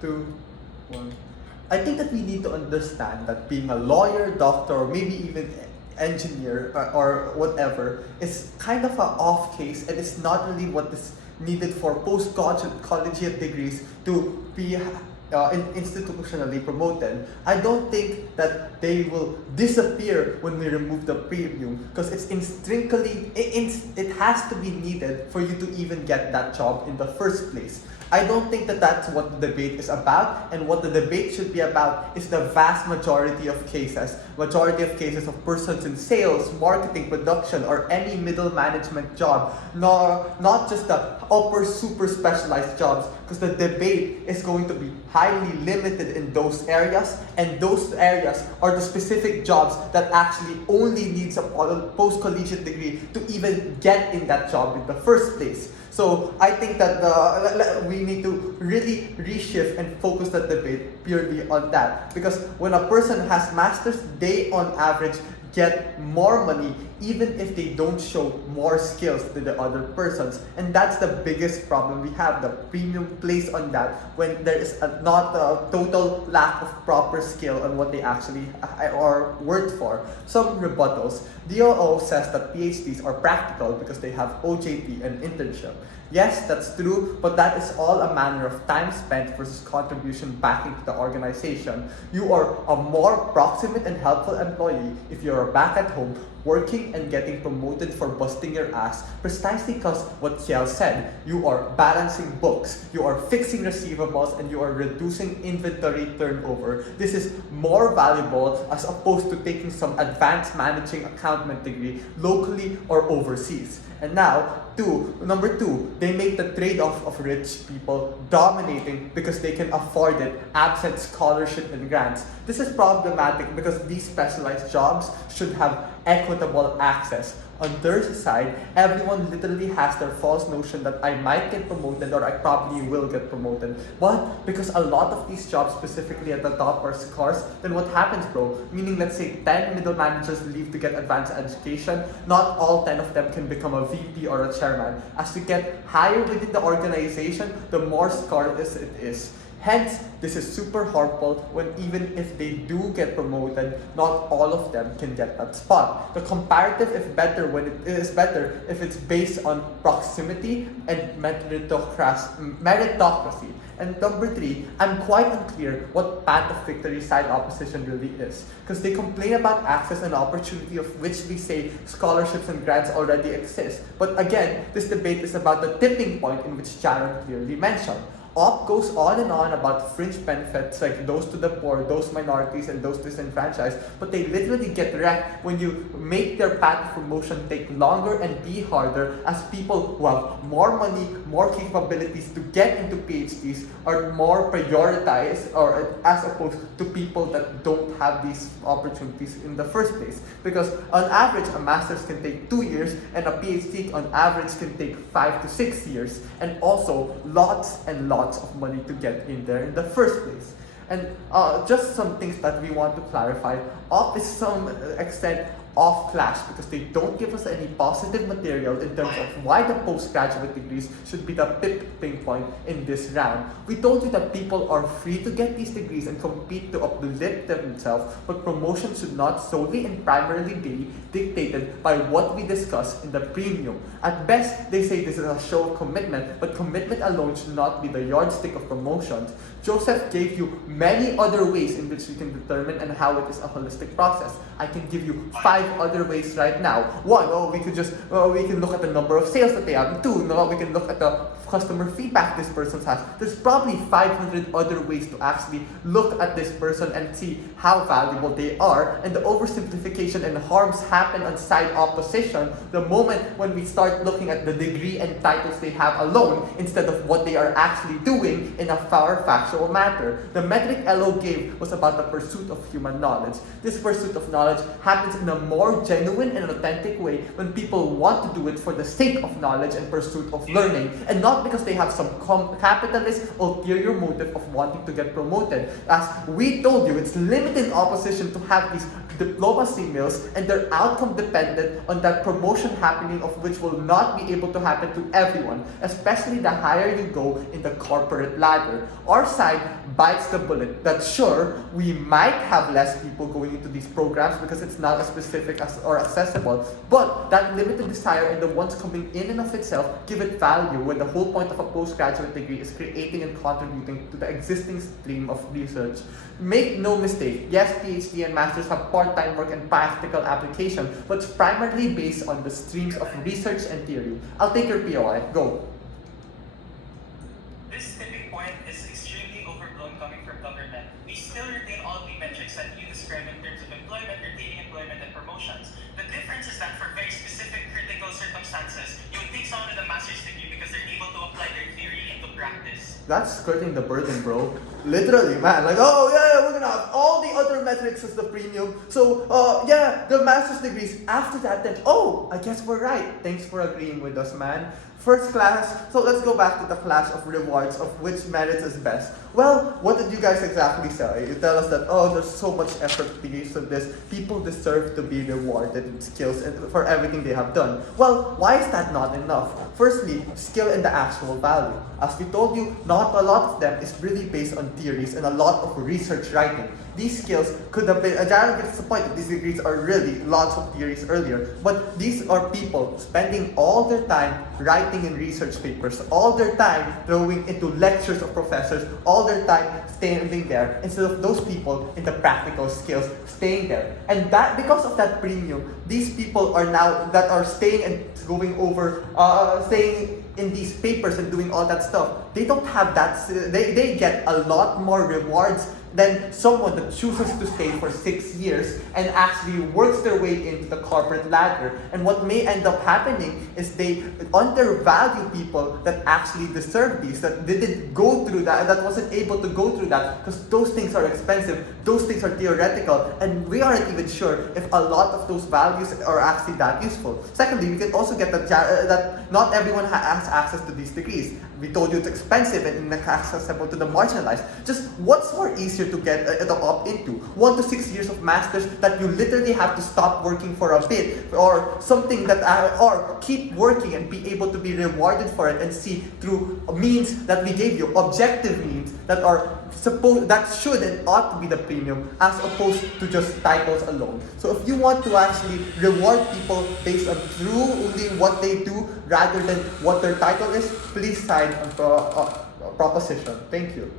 2, 1. I think that we need to understand that being a lawyer, doctor, or maybe even engineer or whatever is kind of an off case, and it's not really what is needed for post-collegiate degrees to be institutionally promoted. I don't think that they will disappear when we remove the premium, because it's intrinsically, it has to be needed for you to even get that job in the first place. I don't think that that's what the debate is about, and what the debate should be about is the vast majority of cases of persons in sales, marketing, production, or any middle management job, not just the upper super specialized jobs, because the debate is going to be highly limited in those areas, and those areas are the specific jobs that actually only needs a post-collegiate degree to even get in that job in the first place. So I think that we need to really reshift and focus the debate purely on that. Because when a person has masters, they on average get more money even if they don't show more skills to the other persons. And that's the biggest problem we have, the premium placed on that when there is not a total lack of proper skill on what they actually are worth for. Some rebuttals. DOO says that PhDs are practical because they have OJT and internship. Yes, that's true, but that is all a matter of time spent versus contribution back into the organization. You are a more proximate and helpful employee if you are back at home working and getting promoted for busting your ass, precisely because what Kiel said, you are balancing books, you are fixing receivables, and you are reducing inventory turnover. This is more valuable as opposed to taking some advanced managing accountant degree locally or overseas. And now, number two, they make the trade-off of rich people dominating because they can afford it, absent scholarship and grants. This is problematic because these specialized jobs should have equitable access. On their side, everyone literally has their false notion that I might get promoted or I probably will get promoted. But because a lot of these jobs, specifically at the top, are scarce, then what happens, bro? Meaning, let's say 10 middle managers leave to get advanced education, not all 10 of them can become a VP or a chairman. As we get higher within the organization, the more scarce it is. Hence, this is super harmful when even if they do get promoted, not all of them can get that spot. The comparative is better when it is better if it's based on proximity and meritocracy. And number three, I'm quite unclear what path of victory side opposition really is. Because they complain about access and opportunity, of which we say scholarships and grants already exist. But again, this debate is about the tipping point in which Sharon clearly mentioned. OP goes on and on about fringe benefits like those to the poor, those minorities, and those disenfranchised, but they literally get wrecked when you make their path of promotion take longer and be harder, as people who have more money, more capabilities to get into PhDs are more prioritized, or as opposed to people that don't have these opportunities in the first place. Because on average, a master's can take 2 years, and a PhD on average can take 5 to 6 years, and also lots and lots of money to get in there in the first place. And just some things that we want to clarify. OP is to some extent off class because they don't give us any positive material in terms of why the postgraduate degrees should be the tipping point in this round. We told you that people are free to get these degrees and compete to uplift themselves, but promotion should not solely and primarily be dictated by what we discuss in the premium. At best, they say this is a show of commitment, but commitment alone should not be the yardstick of promotions. Joseph gave you many other ways in which we can determine and how it is a holistic process. I can give you 5 other ways right now. 1, we can look at the number of sales that they have. 2, we can look at the customer feedback this person has. There's probably 500 other ways to actually look at this person and see how valuable they are. And the oversimplification and harms happen on side opposition the moment when we start looking at the degree and titles they have alone instead of what they are actually doing in a far factual matter. The metric Elo gave was about the pursuit of human knowledge. This pursuit of knowledge happens in a more genuine and authentic way when people want to do it for the sake of knowledge and pursuit of learning, and not because they have some capitalist ulterior motive of wanting to get promoted. As we told you, it's limited opposition to have these diplomacy mills, and they're outcome dependent on that promotion happening, of which will not be able to happen to everyone, especially the higher you go in the corporate ladder. Our side bites the bullet that sure, we might have less people going into these programs because it's not as specific as or accessible, but that limited desire and the ones coming in and of itself give it value, when the whole point of a postgraduate degree is creating and contributing to the existing stream of research. Make no mistake, yes, PhD and masters have part-time work and practical application, but it's primarily based on the streams of research and theory. I'll take your POI. Go. This tipping point is extremely overblown coming from government. We still retain all the metrics that you described in terms of employment, retaining employment, and promotions. The difference is that for very specific critical circumstances, you would take someone with a master's degree because they're able to apply their theory into practice. That's skirting the burden, bro. Literally, man. Like, oh yeah, we're gonna have all the other metrics as the premium. So, yeah, the master's degrees. After that, then, oh, I guess we're right. Thanks for agreeing with us, man. First class. So let's go back to the class of rewards of which merits is best. Well, what did you guys exactly say? You tell us that, oh, there's so much effort used in this. People deserve to be rewarded with skills and for everything they have done. Well, why is that not enough? Firstly, skill and the actual value. As we told you, not a lot of them is really based on theories and a lot of research writing. These skills could have been, Jared gets the point that these degrees are really lots of theories earlier, but these are people spending all their time writing in research papers, all their time throwing into lectures of professors, all their time standing there, instead of those people in the practical skills staying there. And that, because of that premium, these people are now, that are staying and going over, staying in these papers and doing all that stuff, they don't have that, they get a lot more rewards than someone that chooses to stay for 6 years and actually works their way into the corporate ladder. And what may end up happening is they undervalue people that actually deserve these, that didn't go through that wasn't able to go through that, because those things are expensive, those things are theoretical, and we aren't even sure if a lot of those values are actually that useful. Secondly, we can also get that not everyone has access to these degrees. We told you it's expensive and inaccessible to the marginalized. Just what's more easier to get to opt into? 1 to 6 years of masters that you literally have to stop working for a bit, or something that, or keep working and be able to be rewarded for it and see through means that we gave you, objective means that are that should and ought to be the premium, as opposed to just titles alone. So if you want to actually reward people based on truly what they do rather than what their title is, please sign on proposition. Thank you.